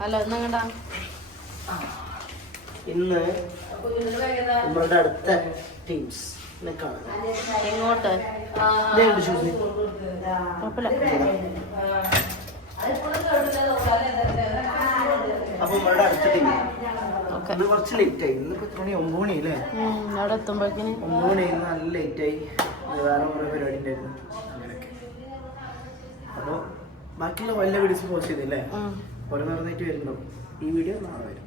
Hello എന്നാ ഇന്ന് നമ്മളുടെ അടുത്ത ടീംസ് എങ്ങോട്ട് അപ്പൊ നമ്മളുടെ അടുത്ത ടീം ഇന്ന് കുറച്ച് ലേറ്റ് ആയി. ഇന്നിപ്പോ എത്ര മണി? 9 മണി അല്ലേ? അവിടെ എത്തുമ്പോഴേക്കിന് 9 മണി. നല്ല ലേറ്റ് ആയി. വേറെ ഓരോ പരിപാടി ഉണ്ടായിരുന്നു അങ്ങനെയൊക്കെ. അപ്പോൾ ബാക്കിയുള്ള വല്ല വീഡിയോസ് പോസ്റ്റ് ചെയ്തില്ലേ? ഓരോ നടന്നിട്ട് വരുന്നുണ്ടാവും. ഈ വീഡിയോ നാളെ വരും.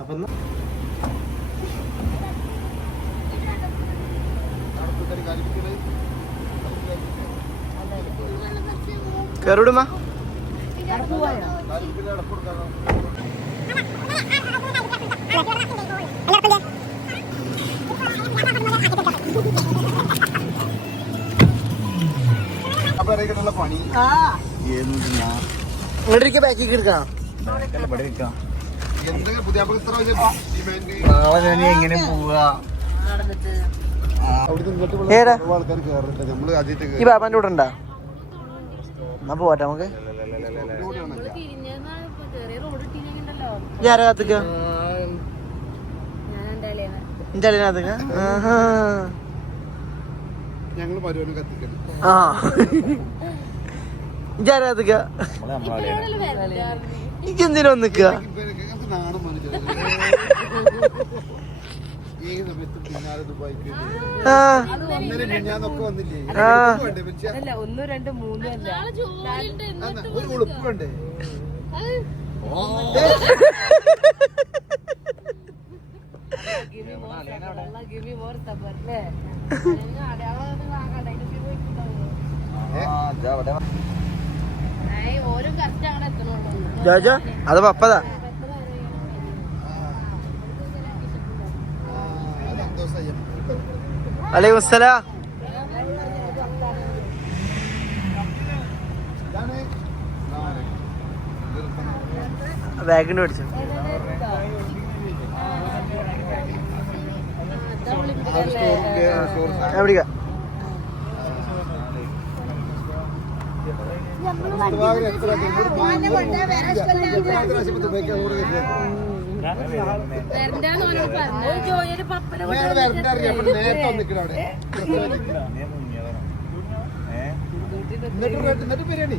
അപ്പം കയറിടുമാ പണി ഇങ്ങോട്ടേക്ക് ബാക്കിലേക്ക് എടുക്കാം. നാളെ ഞാൻ എങ്ങനെ പോവാ? ഈ ബാബാന്റെ കൂടെ ഉണ്ടാ? എന്നാ പോവാട്ടെ നമുക്ക്. ആരാ കാത്തുക്ക? ഞങ്ങള് പരിപാടി കത്തിക്കണം. ആ ഇജാരാ കാത്തുക്ക? എനിക്ക് എന്തിനാ നിക്ക? ഒന്നും രണ്ടും മൂന്നും അല്ല ഒരു ഉളുപ്പ് വേണ്ടേ? ജോജോ അത് പപ്പതാ. വലൈക്കും അസ്സലാം. ബാഗിന് പിടിച്ചു. ഞാൻ പിടിക്കാം. എന്നിട്ട് ബിരിയാണി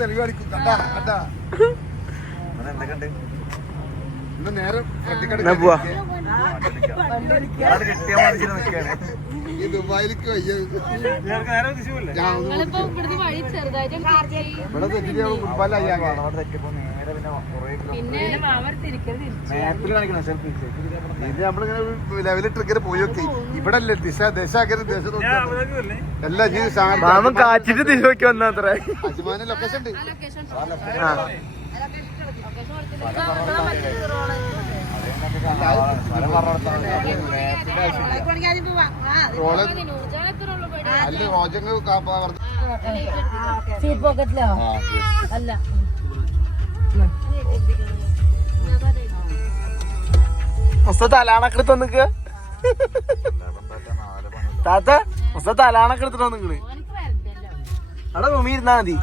തെളിവടിക്കും. കണ്ടാ കണ്ടാ എന്തൊക്കെയുണ്ട് ഇന്ന് നേരം ഈ ദുബായിലേക്ക് വയ്യ. ഇവിടെ തെറ്റിട്ട് ഫുട്ബോളായി. ഇത് നമ്മളിങ്ങനെ ലെവലിട്ടിങ്ങനെ പോയൊക്കെ ഇവിടെ അല്ലേ ദേശാക്കര ദേശം എല്ലാം കാച്ചിട്ട് ദിശ നോക്കി വന്നാത്ര. അജ്മാന്റെ ലൊക്കേഷൻ ഉണ്ട്. അല്ല റോജങ്ങൾ അല്ല തലാണക്കെടുത്ത് വന്നിക്ക് താത്ത തലാണക്കെടുത്തിട്ട് വന്നിക്കണ്. അവിടെ റൂമി ഇരുന്നാ മതി.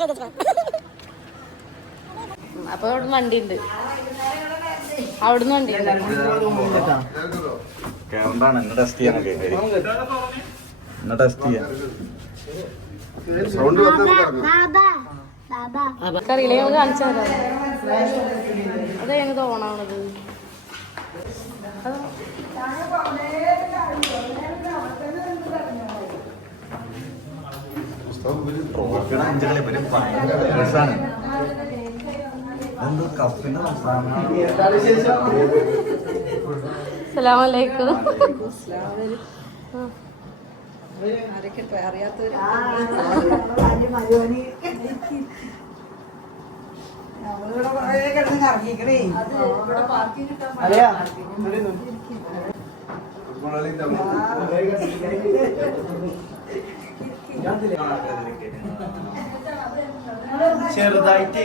കൊടുത്തിട്ട് അപ്പൊ അവിടെ വണ്ടി ഉണ്ട്. അവിടുന്ന് വണ്ടി അറിയില്ല. ഞങ്ങൾ കാണിച്ചാൽ അതെ ഞങ്ങൾ തോണാണത്. ട്രോഫിയുടെ അഞ്ചുകളി ഇവര് ഭയങ്കര രസാണ്. എന്തോ കപ്പിന്റെ അസ്സലാമലൈക്കും. അതെയാ ചെറുതായിട്ട്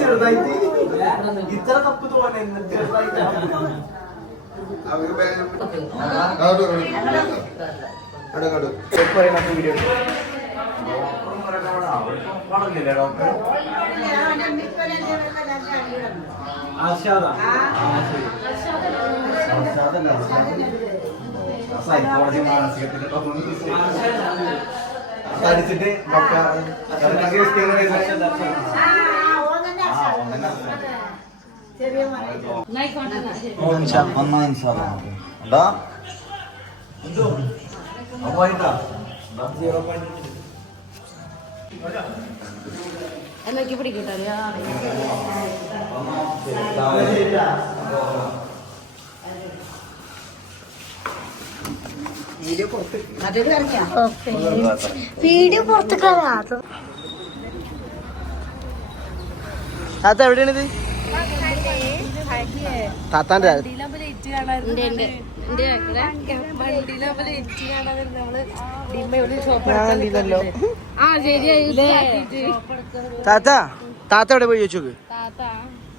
ചെറുതായിട്ട് ഇത്ര കപ്പ് തോന്നുന്നു ചെറുതായിട്ട് വീഡിയോ സൈക്കോളജി മാനസികത്തിന്റെ അടിച്ചിട്ട് എന്നൊക്കെ പിടിക്കട്ടെ. വീഡിയോ പുറത്തേക്കാണ്. താത്ത എവിടെയാണിത്? താത്താന്റെ താത്ത താത്ത എവിടെ പോയി ചോദിച്ചോക്ക്.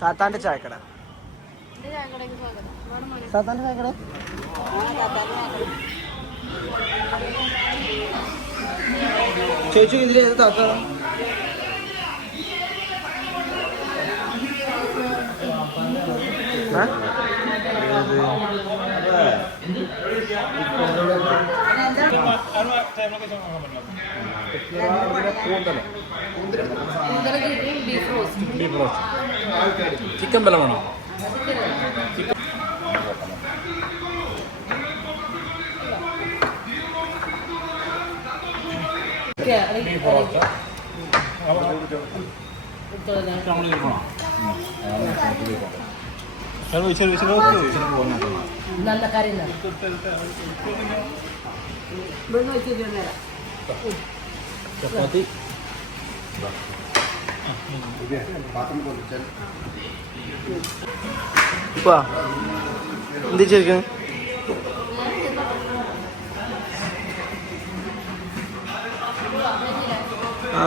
താത്താന്റെ ചായക്കട. താത്താന്റെ ചായക്കട ചോദിച്ചു. ഇതിൽ ഏത് താത്ത? ചിക്കൻ ബലം വേണോ? നല്ല കാര്യം ചപ്പാത്തി എന്ത് ചോദിക്കണം? ആ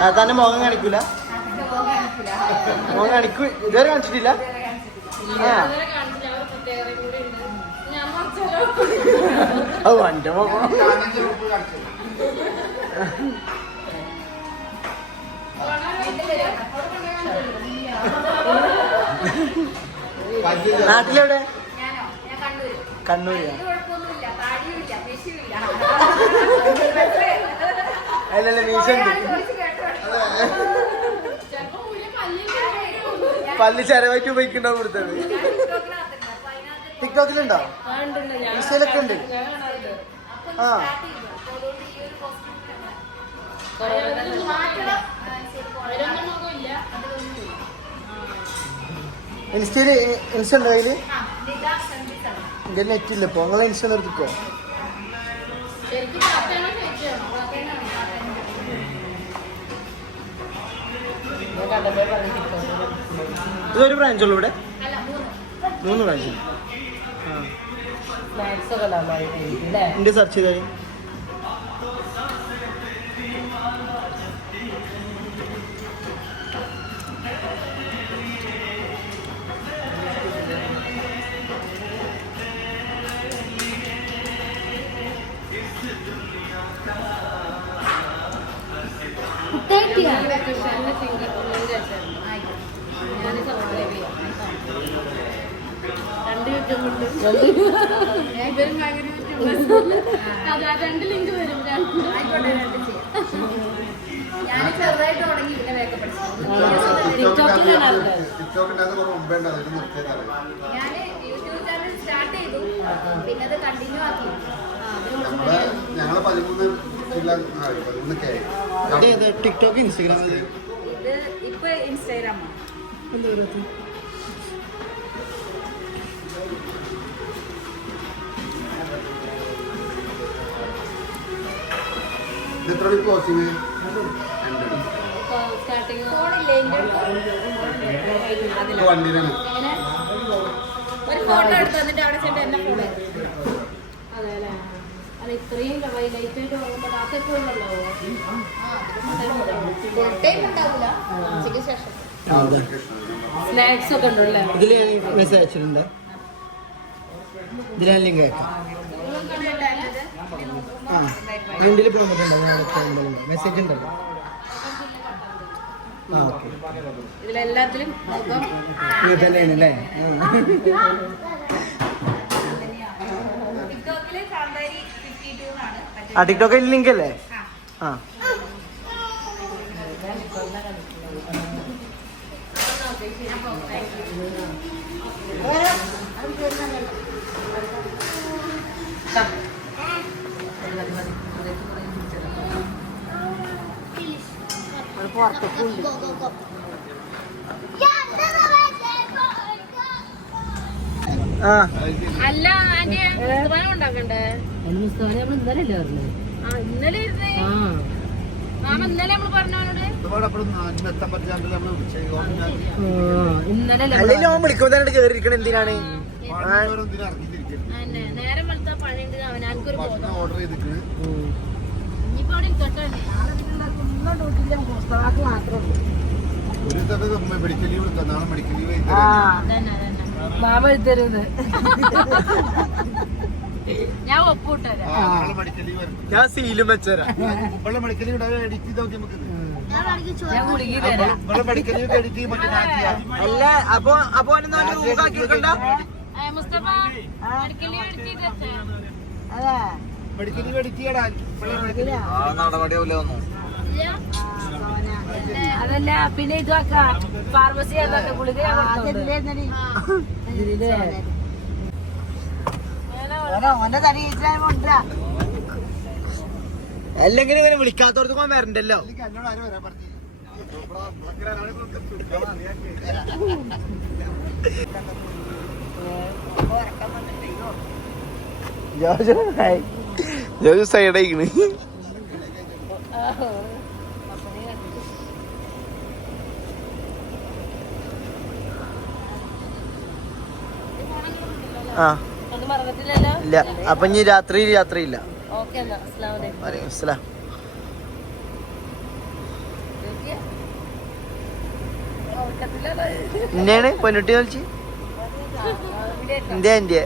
താത്താന്റെ മുഖം കാണിക്കൂല? മുഖം കാണിക്കൂ? ഇതുവരെ കാണിച്ചിട്ടില്ല. ഓ എന്റെ മുഖം നാട്ടിലെവിടെ? കണ്ണൂര്. അല്ലല്ല മീശുണ്ട്. പല്ല് ചരവായിട്ട് ഉപയോഗിക്കണ്ടാവും കൊടുത്തത്. ടിക്ടോക്കിലുണ്ടോ? ഇൻസ്റ്റയിലൊക്കെ ഉണ്ട്. ആ ഇൻസ്റ്റയില് ഇൻസ്റ്റ ഉണ്ടോ കയ്യില്? എന്റെ നെറ്റ് ഇല്ല ഇപ്പൊ. നിങ്ങളെ ഇൻസ്റ്റ നിർത്തിക്കോ. ഇതൊരു ബ്രാഞ്ചുള്ളൂ ഇവിടെ? 3 ബ്രാഞ്ച്. എന്റെ സെർച്ച് ചെയ്താൽ ടിക്ടോക്കിനകത്ത് മുമ്പേ ഉണ്ടായിരുന്നു നിർത്തിയതാണ്. ഞാൻ യൂട്യൂബ് ചാനൽ സ്റ്റാർട്ട് ചെയ്തു പിന്നെ അത് കണ്ടിന്യൂ ആക്കി ഞങ്ങളെ 13K ടിക്ടോക്ക് ഇൻസ്റ്റാഗ്രാം ഇത് ഇപ്പൊ ഇൻസ്റ്റാഗ്രാമാണ് എത്ര പോസിങ് സ്റ്റാർട്ടിങ് ഫോണില്ലേ എൻ്റെ വണ്ടിയിലാണ് അങ്ങനെ ഒരു ഫോട്ടോ എടുത്ത് വന്നിട്ട് അവിടെ ചെന്ന് എന്നെ ഫോൺ അതെ അല്ലേ അത് ഇത്രയും ലൈറ്റ് ആയിട്ട് പോകുമ്പോൾ അതൊക്കെ ഉള്ളല്ലോ ഫുൾ ടൈം ഉണ്ടാവില്ല ഉച്ചയ്ക്ക് ശേഷം സ്നാക്സ് ഒക്കെ ഉണ്ടല്ലേ ഇതിൽ മെസ്സേജ് അയച്ചിട്ടുണ്ട്. ഇതിൽ ലിങ്ക് അയക്കാം. ആ ലിങ്കിൽ പോയിട്ടുണ്ടോ? മെസ്സേജ് ഉണ്ടല്ലോ. ആ ഓക്കെ. ഇതിലെല്ലാത്തിലും മുഖം ഇത് തന്നെയാണല്ലേ? ടിക്ടോക്കില് സാമ്പാരി 52 ആണ് ആ ടിക്ടോക്കിൽ ലിങ്ക് അല്ലേ? ആ അല്ല ആന്റി ഉണ്ടാക്കണ്ടേ നമ്മൾ ഇന്നലെ അല്ലേ പറഞ്ഞത് ആ ഇന്നലെ ഇരുന്നേ മാമ ഇന്നലെ നമ്മള് പറഞ്ഞോട് ഇന്നലെ അല്ലെങ്കിൽ അവൻ വിളിക്കുമ്പോൾ തന്നെ കയറിയിരിക്കണം. എന്തിനാണ്? നേരം വെളുത്ത പണിയുണ്ട് അവനാൻക്കൊരു ബോധം ഓർഡർ ചെയ്തിട്ട് ഇനിയിപ്പോ അവിടെ ഇരിക്കട്ടെ ഒരു ദിവസം മെഡിക്കൽ ലീവ് എടുക്കാം. നാളെ മെഡിക്കൽ ലീവ് അതന്നെ മാമ എടുത്തരുന്ന് ഞാൻ ഒപ്പിട്ടരാ നാളെ മെഡിക്കൽ ലീവ് ഞാൻ സീലും വെച്ചുതരാം. ഇവിടെ മെഡിക്കൽ ലീവ് എഡിറ്റ് ചെയ്ത് നോക്കി നമുക്ക് ഞാൻ കുടുങ്ങി തരാം ഇവിടെ മെഡിക്കൽ ലീവ് എഡിറ്റ് ചെയ്യും മറ്റേ അല്ല അപ്പൊ ഊക്കാക്കി വെക്കണ്ട. മുസ്തഫ മെഡിക്കൽ ലീവ് എടുത്തിട്ട് അതെ മെഡിക്കൽ ലീവ് എഡിറ്റ് ചെയ്യടാൻ നടപടിയാവില്ല ഒന്നും. അതല്ല പിന്നെ ഇതൊക്കെ ഫാർമസി ഗുളിക അല്ലെങ്കിൽ ഇങ്ങനെ വിളിക്കാത്തോടത്ത് പോകാൻ വരണ്ടല്ലോ. എന്നോട് ആരും വരാൻ പറഞ്ഞു. സൈഡായിക്കണ്. ആ മറന്നിട്ടില്ലല്ലോ ഇല്ല. അപ്പൊ ഇനി രാത്രിയില്ല. ഓക്കെ എന്നാ അസ്സലാമു അലൈക്കും. വലൈക്കും അസ്സലാം. എന്റെയാണ് പൊന്നുട്ടി വിളിച്ച് ഇന്ത്യ